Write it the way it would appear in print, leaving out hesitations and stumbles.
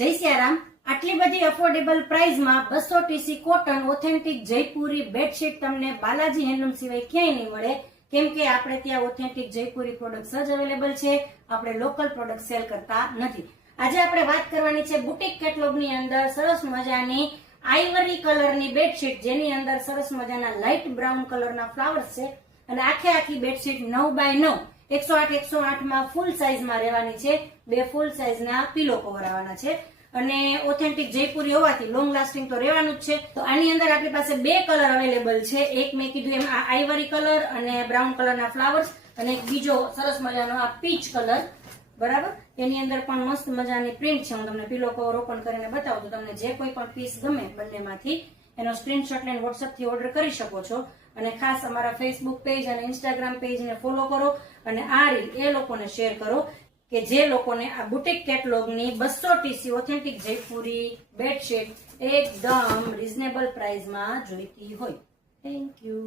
જય સિયારામ. આટલી બધી અફોર્ડેબલ પ્રાઇસમાં 200 TC cotton authentic Jaipuri bedsheet તમને બાલાજી હેન્ડલૂમ સિવાય ક્યાંય નહીં મળે, કેમ કે આપણે ત્યાં ઓથેન્ટિક જયપુરી પ્રોડક્ટ્સ જ અવેલેબલ છે. આપણે લોકલ પ્રોડક્ટ સેલ કરતા નથી. આજે આપણે વાત કરવાની છે બુટીક કેટલોગની અંદર સરસ મજાની આઈવરી કલરની બેડશીટ, જેની અંદર સરસ મજાના લાઇટ બ્રાઉન કલરના ફ્લાવર્સ છે અને આખી બેડશીટ 9x9 108 માં ફૂલ સાઇઝમાં રહેવાની છે. 2 ફૂલ સાઇઝના પીલો કવર આવવાના છે અને ઓથેન્ટિક જયપુરી હોવાથી લોંગ લાસ્ટિંગ તો રહેવાનું જ છે. તો આની અંદર આપણી પાસે 2 કલર અવેલેબલ છે. એક મેં કીધું એમ આ આઈવરી કલર અને બ્રાઉન કલરના ફ્લાવર્સ, અને એક બીજો સરસ મજાનો આ પીચ કલર. બરાબર, એની અંદર પણ મસ્ત મજાની પ્રિન્ટ છે. હું તમને પીલો કવર ઓપન કરીને બતાવું તો તમને જે કોઈ પણ પીસ ગમે બંનેમાંથી એનો સ્ક્રીનશોટ લઈને WhatsApp થી ઓર્ડર કરી શકો છો. અને ખાસ અમારા ફેસબુક પેજ અને ઇન્સ્ટાગ્રામ પેજને ફોલો કરો અને આ રીલ એ લોકોને શેર કરો કે જે લોકોને આ બુટીક કેટલોગની 200 ટીસી ઓથેન્ટિક જયપુરી બેડશીટ એકદમ રીઝનેબલ પ્રાઇસમાં જોઈતી હોય. Thank you.